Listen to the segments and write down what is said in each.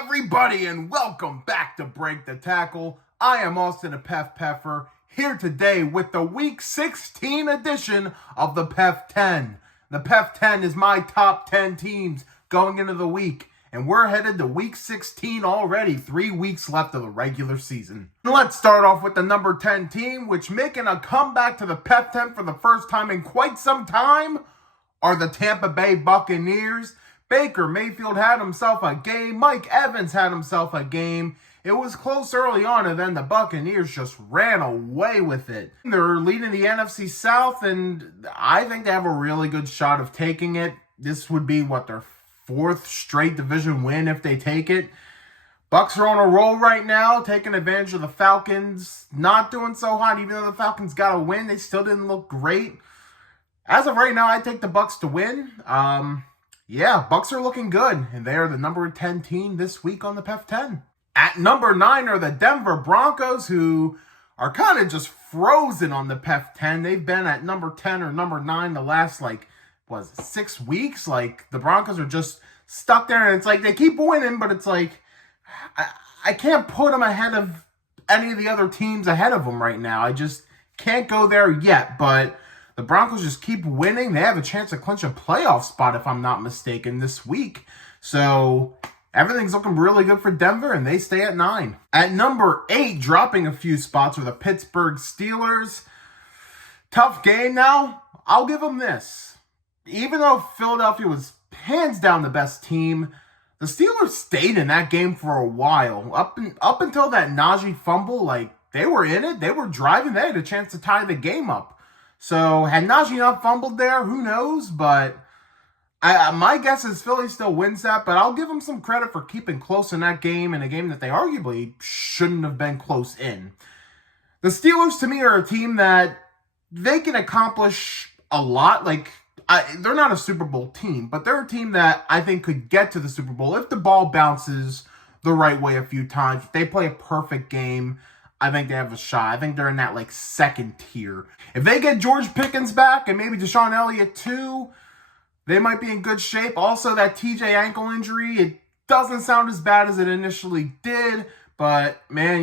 everybody, and welcome back to Break the Tackle. I am Austin, a PEF Peffer, here today with the Week 16 edition of the PEF 10. The PEF 10 is my top 10 teams going into the week, and we're headed to Week 16 already, 3 weeks left of the regular season. Let's start off with the number 10 team, which making a comeback to the PEF 10 for the first time in quite some time are the Tampa Bay Buccaneers. Baker Mayfield had himself a game. Mike Evans had himself a game. It was close early on, and then the Buccaneers just ran away with it. They're leading the NFC South, and I think they have a really good shot of taking it. This would be, their 4th straight division win if they take it. Bucs are on a roll right now, taking advantage of the Falcons. Not doing so hot, even though the Falcons got a win. They still didn't look great. As of right now, I take the Bucs to win. Yeah, Bucs are looking good, and they are the number 10 team this week on the PEF 10. At number 9 are the Denver Broncos, who are kind of just frozen on the PEF 10. They've been at number 10 or number 9 the last, 6 weeks? The Broncos are just stuck there, and it's they keep winning, but it's I can't put them ahead of any of the other teams ahead of them right now. I just can't go there yet, but the Broncos just keep winning. They have a chance to clinch a playoff spot, if I'm not mistaken, this week. So everything's looking really good for Denver, and they stay at 9. At number 8, dropping a few spots, are the Pittsburgh Steelers. Tough game now. I'll give them this. Even though Philadelphia was hands down the best team, the Steelers stayed in that game for a while. Up until that Najee fumble, they were in it. They were driving. They had a chance to tie the game up. So, had Najee not fumbled there, who knows? But my guess is Philly still wins that, but I'll give them some credit for keeping close in that game, in a game that they arguably shouldn't have been close in. The Steelers, to me, are a team that they can accomplish a lot. They're not a Super Bowl team, but they're a team that I think could get to the Super Bowl if the ball bounces the right way a few times. If they play a perfect game, I think they have a shot. I think they're in that, second tier. If they get George Pickens back and maybe Deshaun Elliott too, they might be in good shape. Also, that TJ ankle injury, it doesn't sound as bad as it initially did, but, man,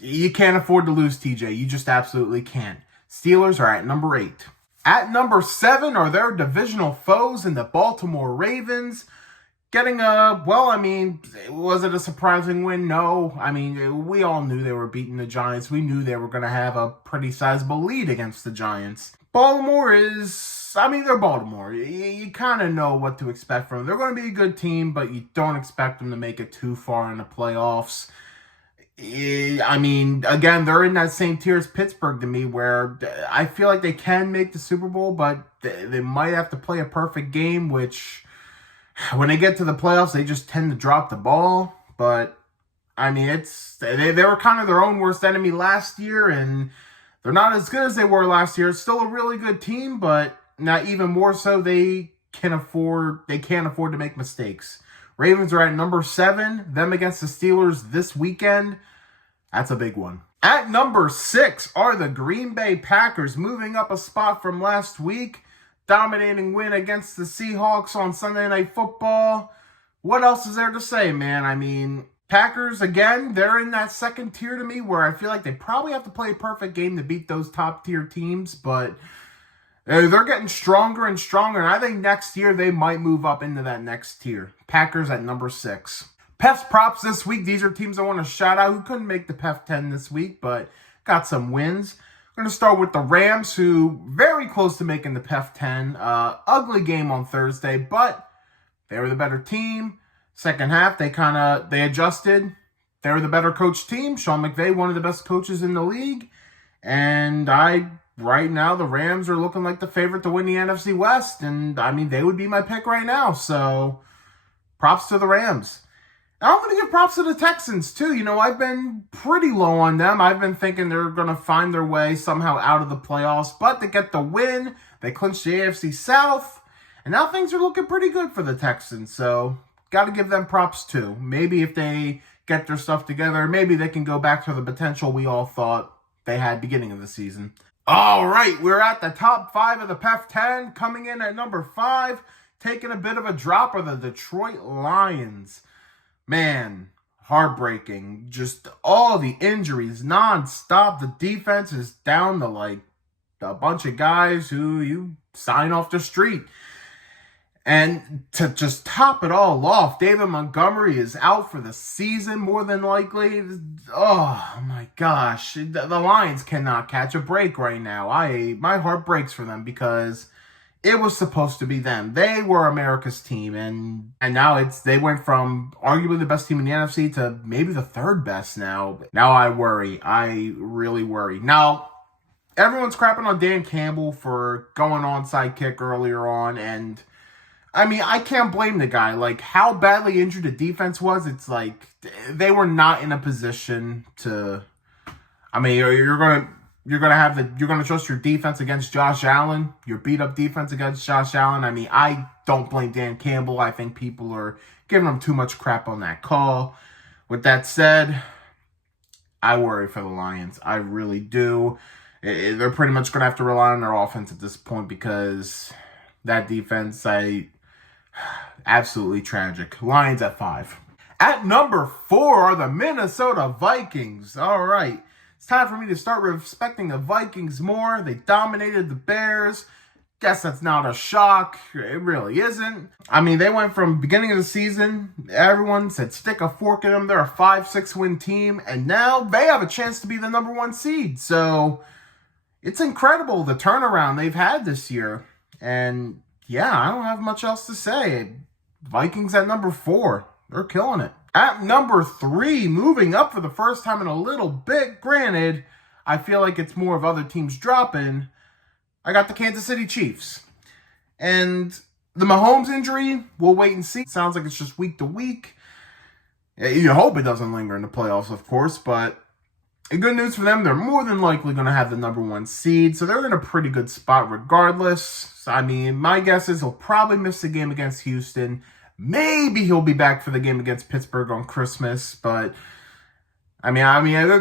you can't afford to lose TJ. You just absolutely can't. Steelers are at number 8. At number 7 are their divisional foes in the Baltimore Ravens. Getting was it a surprising win? No. We all knew they were beating the Giants. We knew they were going to have a pretty sizable lead against the Giants. Baltimore they're Baltimore. You kind of know what to expect from them. They're going to be a good team, but you don't expect them to make it too far in the playoffs. Again, they're in that same tier as Pittsburgh to me, where I feel like they can make the Super Bowl, but they might have to play a perfect game, which when they get to the playoffs, they just tend to drop the ball. But, they were kind of their own worst enemy last year, and they're not as good as they were last year. It's still a really good team, but not even more so, they can't afford to make mistakes. Ravens are at number 7. Them against the Steelers this weekend. That's a big one. At number 6 are the Green Bay Packers, moving up a spot from last week. Dominating win against the Seahawks on Sunday Night Football. What else is there to say, man? Packers, again, they're in that second tier to me, where I feel like they probably have to play a perfect game to beat those top-tier teams, but they're getting stronger and stronger, and I think next year they might move up into that next tier. Packers at number 6. PEF props this week. These are teams I want to shout out who couldn't make the PEF 10 this week, but got some wins. I'm going to start with the Rams, who very close to making the PEF 10. Ugly game on Thursday, but they were the better team. Second half, they adjusted. They were the better coach team. Sean McVay, one of the best coaches in the league. And right now, the Rams are looking like the favorite to win the NFC West. And, they would be my pick right now. So, props to the Rams. I'm going to give props to the Texans, too. I've been pretty low on them. I've been thinking they're going to find their way somehow out of the playoffs. But they get the win. They clinched the AFC South. And now things are looking pretty good for the Texans. So, got to give them props, too. Maybe if they get their stuff together, maybe they can go back to the potential we all thought they had beginning of the season. All right, we're at the top 5 of the PEF 10. Coming in at number 5, taking a bit of a drop, are the Detroit Lions. Man, heartbreaking. Just all the injuries nonstop. The defense is down to like a bunch of guys who you sign off the street. And to just top it all off, David Montgomery is out for the season, more than likely. Oh my gosh, the Lions cannot catch a break right now. My heart breaks for them because it was supposed to be them. They were America's team, and now they went from arguably the best team in the NFC to maybe the third best now. Now I worry. I really worry. Now, everyone's crapping on Dan Campbell for going onside kick earlier on, and I mean, I can't blame the guy. Like, how badly injured the defense was, it's like they were not in a position to. I mean, you're gonna trust your defense against Josh Allen, your beat up defense against Josh Allen. I mean, I don't blame Dan Campbell. I think people are giving him too much crap on that call. With that said, I worry for the Lions. I really do. They're pretty much gonna have to rely on their offense at this point because that defense, absolutely tragic. Lions at 5. At number 4 are the Minnesota Vikings. All right. It's time for me to start respecting the Vikings more. They dominated the Bears. Guess that's not a shock. It really isn't. I mean, they went from beginning of the season, everyone said stick a fork in them. They're a 5-6 win team. And now they have a chance to be the number 1 seed. So it's incredible the turnaround they've had this year. And yeah, I don't have much else to say. Vikings at number 4. They're killing it. At number 3, moving up for the first time in a little bit. Granted, I feel like it's more of other teams dropping. I got the Kansas City Chiefs. And the Mahomes injury, we'll wait and see. Sounds like it's just week to week. You hope it doesn't linger in the playoffs, of course, but good news for them, they're more than likely going to have the number 1 seed, so they're in a pretty good spot regardless. I mean, my guess is he'll probably miss the game against Houston. Maybe he'll be back for the game against Pittsburgh on Christmas, but I mean,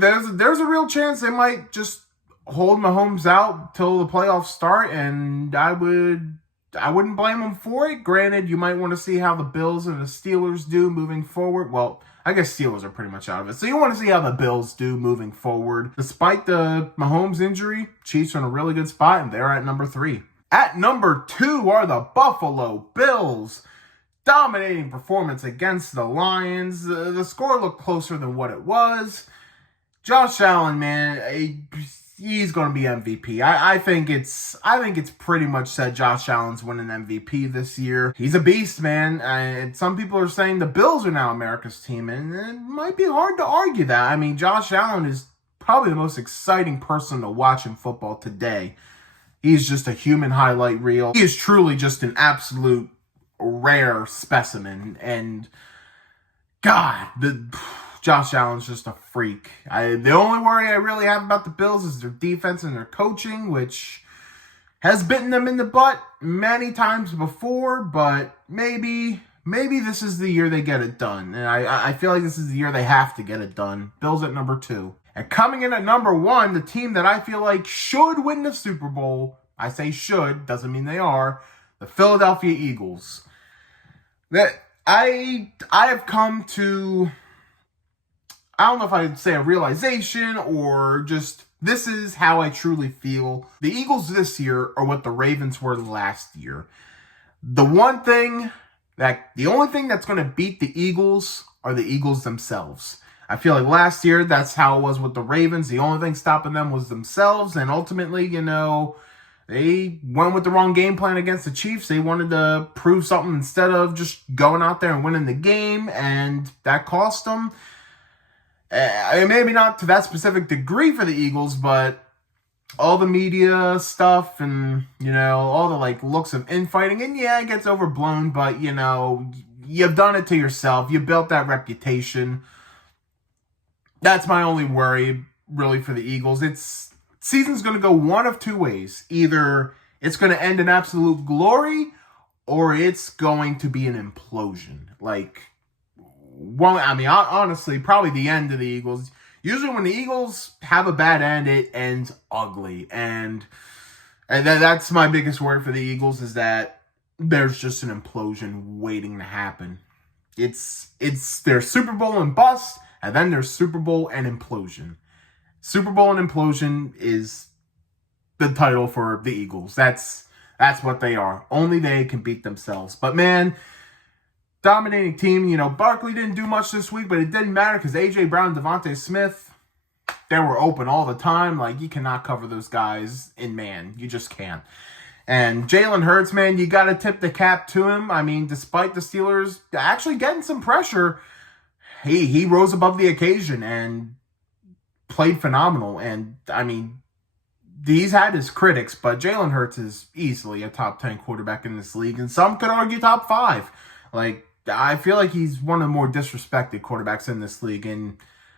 there's a real chance they might just hold Mahomes out till the playoffs start, and I wouldn't blame them for it. Granted, you might want to see how the Bills and the Steelers do moving forward. Well, I guess Steelers are pretty much out of it. So you want to see how the Bills do moving forward. Despite the Mahomes injury, Chiefs are in a really good spot, and they're at number 3. At number 2 are the Buffalo Bills. Dominating performance against the Lions. The score looked closer than what it was. Josh Allen, man, he's going to be MVP. I think it's pretty much said Josh Allen's winning MVP this year. He's a beast, man. And some people are saying the Bills are now America's team, and it might be hard to argue that. I mean, Josh Allen is probably the most exciting person to watch in football today. He's just a human highlight reel. He is truly just an absolute rare specimen. And God, Josh Allen's just a freak. The only worry I really have about the Bills is their defense and their coaching, which has bitten them in the butt many times before, but maybe this is the year they get it done. And I feel like this is the year they have to get it done. Bills at number 2. And coming in at number 1, the team that I feel like should win the Super Bowl, I say should, doesn't mean they are, the Philadelphia Eagles. That I have come to, I don't know if I'd say a realization or just this is how I truly feel. The Eagles this year are what the Ravens were last year. The only thing that's going to beat the Eagles are the Eagles themselves. I feel like last year, that's how it was with the Ravens. The only thing stopping them was themselves. And ultimately, they went with the wrong game plan against the Chiefs. They wanted to prove something instead of just going out there and winning the game. And that cost them. Maybe not to that specific degree for the Eagles, but all the media stuff and, all the looks of infighting. And yeah, it gets overblown, but, you've done it to yourself. You built that reputation. That's my only worry, really, for the Eagles. Season's going to go one of 2 ways. Either it's going to end in absolute glory, or it's going to be an implosion. Honestly, probably the end of the Eagles. Usually when the Eagles have a bad end, it ends ugly. And that's my biggest worry for the Eagles is that there's just an implosion waiting to happen. there's Super Bowl and bust, and then there's Super Bowl and implosion. Super Bowl and implosion is the title for the Eagles. That's what they are. Only they can beat themselves. But man, dominating team. Barkley didn't do much this week, but it didn't matter because A.J. Brown and Devontae Smith, they were open all the time. Like, you cannot cover those guys in man. You just can't. And Jalen Hurts, man, you got to tip the cap to him. I mean, despite the Steelers actually getting some pressure, he rose above the occasion and played phenomenal. And, I mean, he's had his critics, but Jalen Hurts is easily a top 10 quarterback in this league. And some could argue top 5. Like, I feel like he's one of the more disrespected quarterbacks in this league. And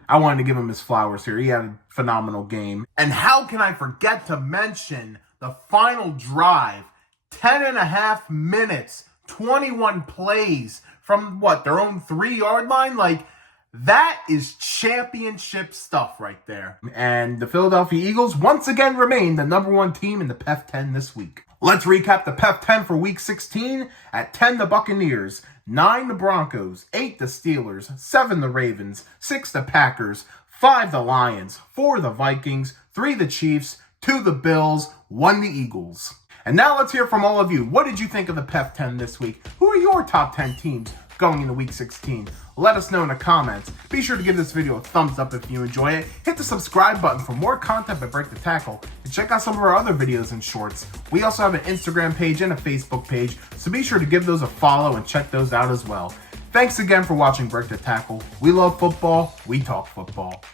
I wanted to give him his flowers here. He had a phenomenal game. And how can I forget to mention the final drive? 10.5 minutes, 21 plays from their own 3-yard line? Like, that is championship stuff right there. And the Philadelphia Eagles once again remain the number 1 team in the PEF 10 this week. Let's recap the PEF 10 for week 16. At 10, the Buccaneers. 9, the Broncos. 8, the Steelers. 7, the Ravens. 6, the Packers. 5, the Lions. 4, the Vikings. 3, the Chiefs. 2, the Bills. 1, the Eagles. And now let's hear from all of you. What did you think of the PEF 10 this week? Who are your top 10 teams going into week 16? Let us know in the comments. Be sure to give this video a thumbs up if you enjoy it. Hit the subscribe button for more content by Break the Tackle. And check out some of our other videos and shorts. We also have an Instagram page and a Facebook page, so be sure to give those a follow and check those out as well. Thanks again for watching Break the Tackle. We love football. We talk football.